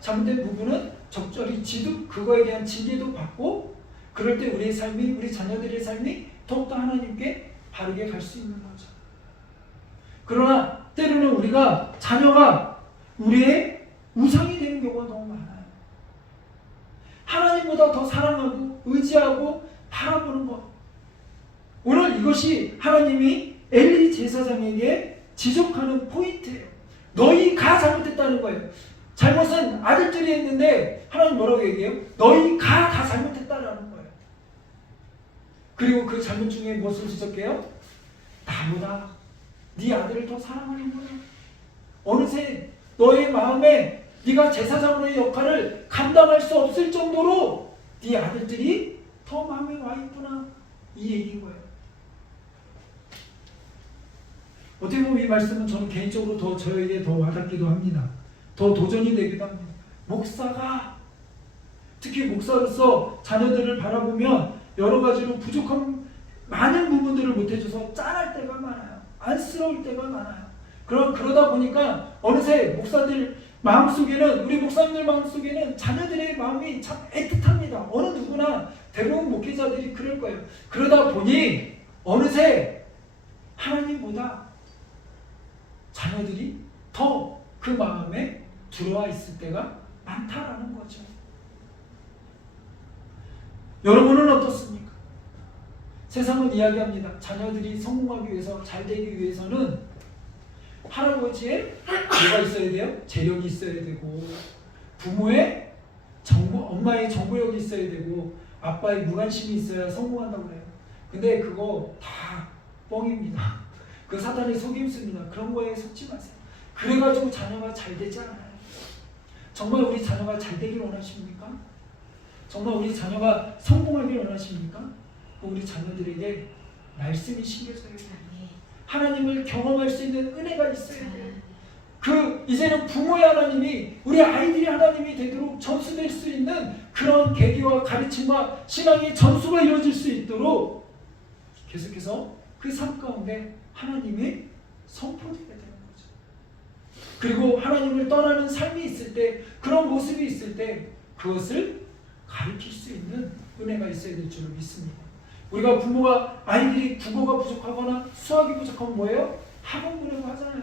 잘못된 부분은 적절히 그거에 대한 징계도 받고 그럴 때 우리의 삶이 우리 자녀들의 삶이 더욱더 하나님께 바르게 갈 수 있는 거죠. 그러나 때로는 우리가 자녀가 우리의 우상이 되는 경우가 너무 많아요. 하나님보다 더 사랑하고 의지하고 바라보는 것. 오늘 이것이 하나님이 엘리 제사장에게 지적하는 포인트예요. 너희가 잘못했다는 거예요. 잘못은 아들들이 했는데 하나님 뭐라고 얘기해요? 너희가 다 잘못했다라는 거예요. 그리고 그 잘못 중에 무엇을 지적해요? 나보다 네 아들을 더 사랑하는구나. 어느새 너의 마음에 네가 제사장으로의 역할을 감당할 수 없을 정도로 네 아들들이 더 마음에 와 있구나, 이 얘기인 거예요. 어떻게 보면 이 말씀은 저는 개인적으로 더 저에게 더 와닿기도 합니다. 더 도전이 되기도 합니다. 목사가, 특히 목사로서 자녀들을 바라보면 여러 가지로 부족한 많은 부분들을 못해줘서 짠할 때가 많아요. 안쓰러울 때가 많아요. 그러다 보니까 어느새 목사들 마음속에는, 우리 목사님들 마음속에는 자녀들의 마음이 참 애틋합니다. 어느 누구나 대부분 목회자들이 그럴 거예요. 그러다 보니 어느새 하나님보다 자녀들이 더 그 마음에 들어와 있을 때가 많다라는 거죠. 여러분은 어떻습니까? 세상은 이야기합니다. 자녀들이 성공하기 위해서, 잘 되기 위해서는 할아버지의 뭐가 있어야 돼요? 재력이 있어야 되고, 부모의 엄마의 정보력이 있어야 되고, 아빠의 무관심이 있어야 성공한다고 그래요. 근데 그거 다 뻥입니다. 그 사단의 속임수입니다. 그런 거에 속지 마세요. 그래가지고 자녀가 잘 되지 않아요. 정말 우리 자녀가 잘 되길 원하십니까? 정말 우리 자녀가 성공하길 원하십니까? 우리 자녀들에게 말씀이 심겨져야 돼요. 하나님을 경험할 수 있는 은혜가 있어야 돼요. 이제는 부모의 하나님이, 우리 아이들이 하나님이 되도록 전수될 수 있는 그런 계기와 가르침과 신앙의 전수가 이루어질 수 있도록 계속해서 그 삶 가운데 하나님이 선포되게 되는 거죠. 그리고 하나님을 떠나는 삶이 있을 때, 그런 모습이 있을 때 그것을 가르칠 수 있는 은혜가 있어야 될 줄 믿습니다. 우리가 부모가, 아이들이 국어가 부족하거나 수학이 부족하면 뭐예요? 학원 보내고 하잖아요.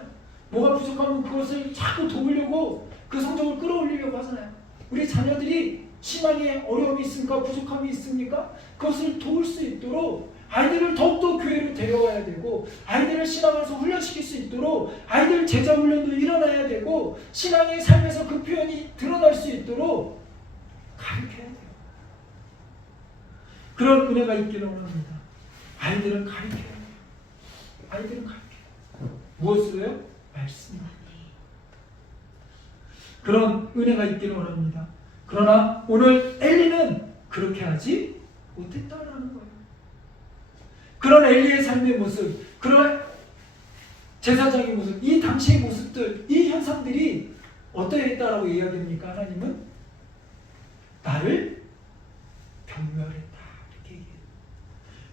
뭐가 부족하면 그것을 자꾸 도우려고, 그 성적을 끌어올리려고 하잖아요. 우리 자녀들이 신앙에 어려움이 있습니까? 부족함이 있습니까? 그것을 도울 수 있도록 아이들을 더욱더 교회로 데려와야 되고, 아이들을 신앙에서 훈련시킬 수 있도록 아이들 제자 훈련도 일어나야 되고, 신앙의 삶에서 그 표현이 드러날 수 있도록 가르쳐야 돼요. 그런 은혜가 있기를 원합니다. 아이들은 가르쳐야 돼요. 아이들은 가르쳐야 돼요. 무엇으로요? 말씀으로. 그런 은혜가 있기를 원합니다. 그러나 오늘 엘리는 그렇게 하지 못했다라는 거예요. 그런 엘리의 삶의 모습, 그런 제사장의 모습, 이 당시의 모습들, 이 현상들이 어떠했다라고 이야기합니까? 하나님은 나를 경멸했다, 이렇게 얘기해요.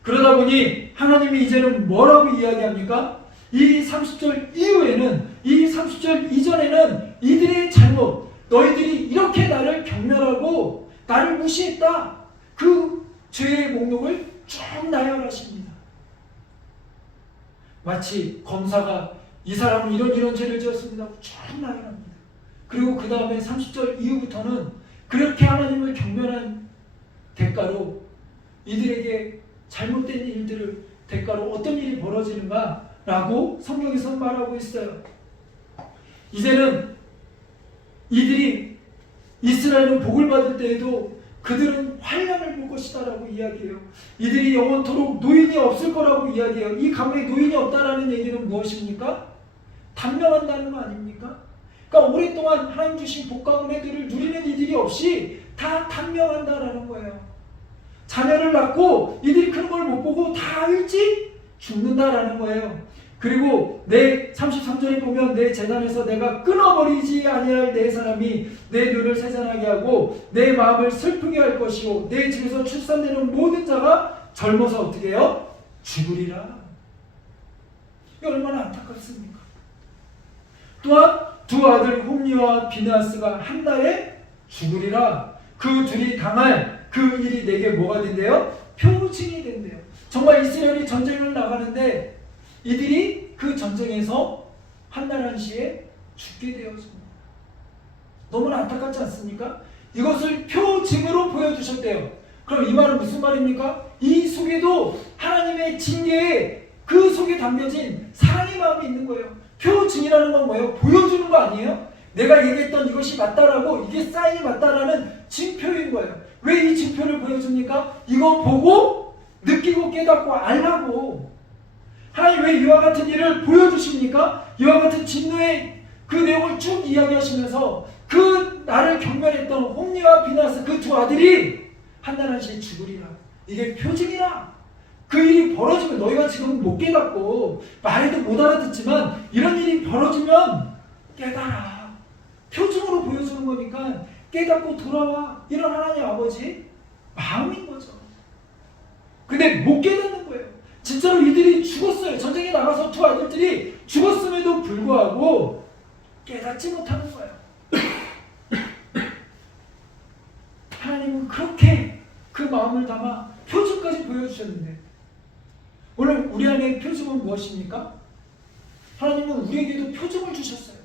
그러다 보니 하나님이 이제는 뭐라고 이야기합니까? 이 30절 이후에는, 이 30절 이전에는 이들의 잘못, 너희들이 이렇게 나를 경멸하고 나를 무시했다, 그 죄의 목록을 쭉 나열하십니다. 마치 검사가 이 사람은 이런 죄를 지었습니다 쭉 나열합니다. 그리고 그 다음에 30절 이후부터는 그렇게 하나님을 경멸한 대가로, 이들에게 잘못된 일들을 대가로 어떤 일이 벌어지는가 라고 성경에서 말하고 있어요. 이제는 이들이, 이스라엘은 복을 받을 때에도 그들은 환난을 볼 것이다 라고 이야기해요. 이들이 영원토록 노인이 없을 거라고 이야기해요. 이 가문에 노인이 없다라는 얘기는 무엇입니까? 단명한다는 거 아닙니까? 그러니까 오랫동안 하나님 주신 복과 은혜들을 누리는 이들이 없이 다 단명한다라는 거예요. 자녀를 낳고 이들이 큰 걸 못 보고 다 일찍 죽는다라는 거예요. 그리고 내 33절에 보면 내 재단에서 내가 끊어버리지 아니할 내 사람이 내 눈을 세잔하게 하고 내 마음을 슬프게 할 것이고 내 집에서 출산되는 모든 자가 젊어서 어떻게 해요? 죽으리라. 이게 얼마나 안타깝습니까? 또한 두 아들 홈리와 비느하스가 한 달에 죽으리라. 그 둘이 당할 그 일이 내게 뭐가 된대요? 표징이 된대요. 정말 이스라엘이 전쟁을 나가는데 이들이 그 전쟁에서 한 날 한시에 죽게 되었습니다. 너무나 안타깝지 않습니까? 이것을 표징으로 보여주셨대요. 그럼 이 말은 무슨 말입니까? 이 속에도 하나님의 징계에, 그 속에 담겨진 사랑의 마음이 있는 거예요. 표징이라는 건 뭐예요? 보여주는 거 아니에요? 내가 얘기했던 이것이 맞다라고, 이게 사인이 맞다라는 징표인 거예요. 왜 이 징표를 보여줍니까? 이거 보고 느끼고 깨닫고 알라고. 하나님 왜 이와 같은 일을 보여주십니까? 이와 같은 진노의 그 내용을 쭉 이야기하시면서 그 나를 경멸했던 홈리와 비나스 그 두 아들이 한날 한시에 죽으리라. 이게 표징이라. 그 일이 벌어지면 너희가 지금 못 깨닫고 말해도 못 알아듣지만 이런 일이 벌어지면 깨달아. 표징으로 보여주는 거니까 깨닫고 돌아와. 이런 하나님 아버지 마음인 거죠. 근데 못 깨닫는 거예요. 진짜로 이들이 죽었어요. 전쟁에 나가서 두 아들들이 죽었음에도 불구하고 깨닫지 못하는 거예요. 하나님은 그렇게 그 마음을 담아 표징까지 보여주셨는데 오늘 우리 안에 표징은 무엇입니까? 하나님은 우리에게도 표징을 주셨어요.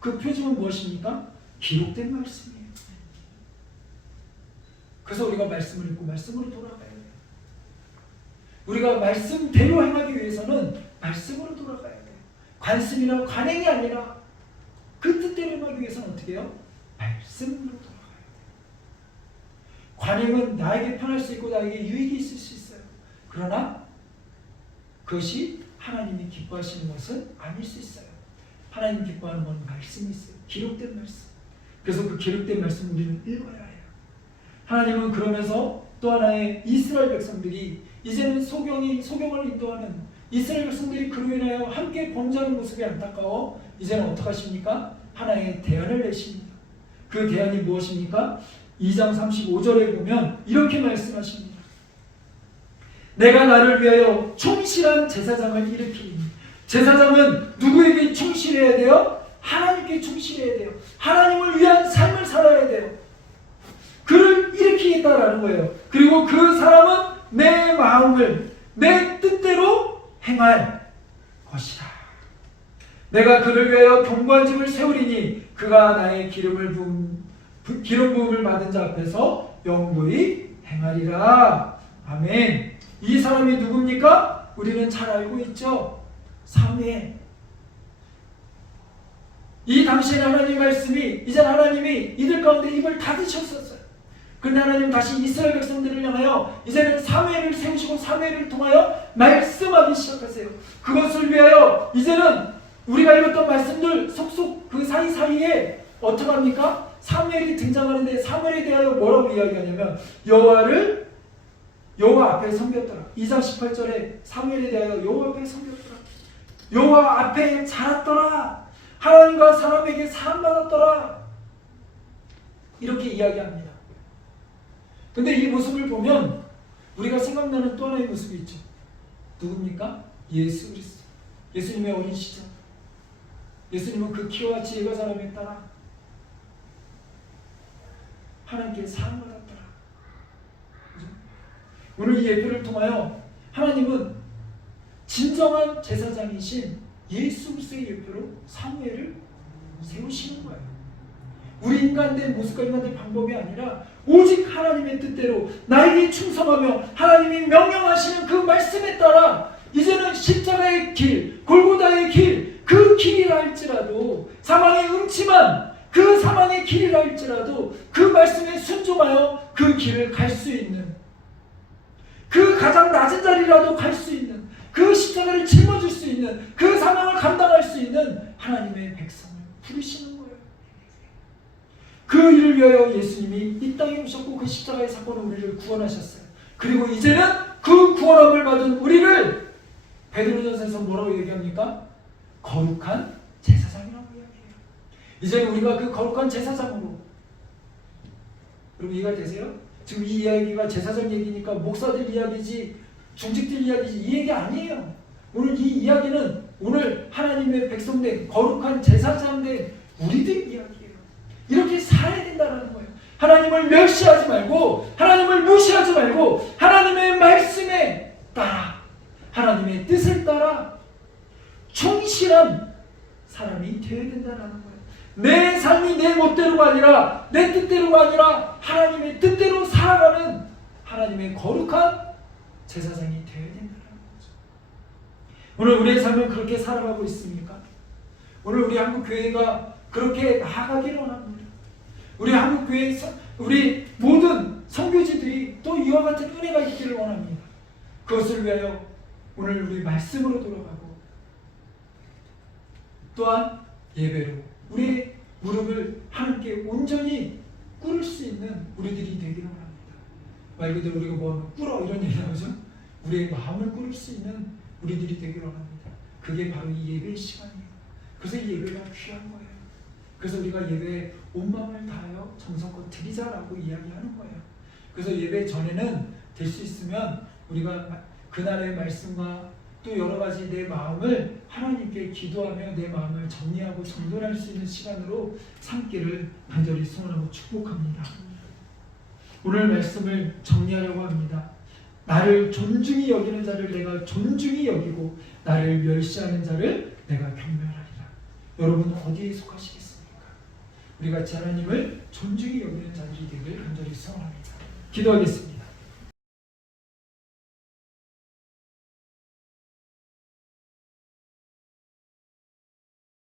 그 표징은 무엇입니까? 기록된 말씀이에요. 그래서 우리가 말씀을 읽고 말씀으로 돌아가야 돼요. 우리가 말씀대로 행하기 위해서는 말씀으로 돌아가야 돼요. 관습이나 관행이 아니라 그 뜻대로 행하기 위해서는 어떻게 해요? 말씀으로 돌아가야 돼요. 관행은 나에게 편할 수 있고 나에게 유익이 있을 수 있어요. 그러나 그것이 하나님이 기뻐하시는 것은 아닐 수 있어요. 하나님 기뻐하는 건 말씀이 있어요. 기록된 말씀. 그래서 그 기록된 말씀 우리는 읽어야 해요. 하나님은 그러면서 또 하나의 이스라엘 백성들이 이제는 소경을 인도하는 이스라엘 백성들이 그로 인하여 함께 범죄하는 모습이 안타까워 이제는 어떻게 하십니까? 하나의 대안을 내십니다. 그 대안이 무엇입니까? 2장 35절에 보면 이렇게 말씀하십니다. 내가 나를 위하여 충실한 제사장을 일으키니. 제사장은 누구에게 충실해야 돼요? 하나님께 충실해야 돼요. 하나님을 위한 삶을 살아야 돼요. 그를 일으키겠다라는 거예요. 그리고 그 사람은 내 마음을 내 뜻대로 행할 것이라. 내가 그를 위하여 견고한 집을 세우리니 그가 나의 기름 부음을 받은 자 앞에서 영구히 행하리라. 아멘. 이 사람이 누굽니까? 우리는 잘 알고 있죠. 사무엘. 이 당시에 하나님 말씀이 이제 하나님이 이들 가운데 입을 닫으셨었어요. 그런데 하나님 다시 이스라엘 백성들을 향하여 이제는 사무엘을 세우시고 사무엘을 통하여 말씀하기 시작하세요. 그것을 위하여 이제는 우리가 읽었던 말씀들 속속 그 사이사이에 어떻게 합니까? 사무엘이 등장하는데 사무엘에 대하여 뭐라고 이야기하냐면 여호와 앞에 섬겼더라. 2장 18절에 사무엘에 대하여 여호와 앞에 섬겼더라. 여호와 앞에 자랐더라. 하나님과 사람에게 사랑받았더라. 이렇게 이야기합니다. 근데 이 모습을 보면 우리가 생각나는 또 하나의 모습이 있죠. 누굽니까? 예수 그리스도. 예수님의 어린 시절. 예수님은 그 키와 지혜가 사람에 따라 하나님께 사랑받았더라. 오늘 이 예배를 통하여 하나님은 진정한 제사장이신 예수 그리스도의 예표로 사무엘을 세우시는 거예요. 우리 인간된 모습과 인간된 방법이 아니라 오직 하나님의 뜻대로 나에게 충성하며 하나님이 명령하시는 그 말씀에 따라 이제는 십자가의 길, 골고다의 길, 그 길이라 할지라도 사망의 음침한 그 사망의 길이라 할지라도 그 말씀에 순종하여 그 길을 갈 수 있는 그 가장 낮은 자리라도 갈 수 있는 그 십자가를 짊어질 수 있는 그 사명을 감당할 수 있는 하나님의 백성을 부르시는 거예요. 그 일을 위하여 예수님이 이 땅에 오셨고 그 십자가의 사건으로 우리를 구원하셨어요. 그리고 이제는 그 구원함을 받은 우리를 베드로전서에서 뭐라고 얘기합니까? 거룩한 제사장이라고 이야기해요. 이제는 우리가 그 거룩한 제사장으로, 여러분 이해가 되세요? 지금 이 이야기가 제사장 얘기니까 목사들 이야기지 중직들 이야기지 이 얘기 아니에요. 오늘 이 이야기는 오늘 하나님의 백성된 거룩한 제사장된 우리들 이야기예요. 이렇게 살아야 된다는 거예요. 하나님을 멸시하지 말고 하나님을 무시하지 말고 하나님의 말씀에 따라 하나님의 뜻을 따라 충실한 사람이 되어야 된다는 거예요. 내 삶이 내 멋대로가 아니라 내 뜻대로가 아니라 하나님의 뜻대로 살아가는 하나님의 거룩한 제사장이 되어야 된다는 거죠. 오늘 우리의 삶은 그렇게 살아가고 있습니까? 오늘 우리 한국교회가 그렇게 나아가기를 원합니다. 우리 한국교회 우리 모든 선교지들이 또 이와 같은 은혜가 있기를 원합니다. 그것을 위하여 오늘 우리 말씀으로 돌아가고 또한 예배로 우리 무릎을 하나님께 온전히 꿇을 수 있는 우리들이 되기를 원합니다. 말 그대로 우리가 뭐 꿇어 이런 얘기 나오죠. 우리의 마음을 꿇을 수 있는 우리들이 되기를 원합니다. 그게 바로 이 예배의 시간이에요. 그래서 이 예배가 귀한 거예요. 그래서 우리가 예배에 온 마음을 다하여 정성껏 드리자라고 이야기하는 거예요. 그래서 예배 전에는 될 수 있으면 우리가 그날의 말씀과 또 여러 가지 내 마음을 하나님께 기도하며 내 마음을 정리하고 정돈할 수 있는 시간으로 삼기를 간절히 소원하고 축복합니다. 오늘 말씀을 정리하려고 합니다. 나를 존중히 여기는 자를 내가 존중히 여기고 나를 멸시하는 자를 내가 경멸하리라. 여러분 어디에 속하시겠습니까? 우리 같이 하나님을 존중히 여기는 자들이 되길 간절히 소원합니다. 기도하겠습니다.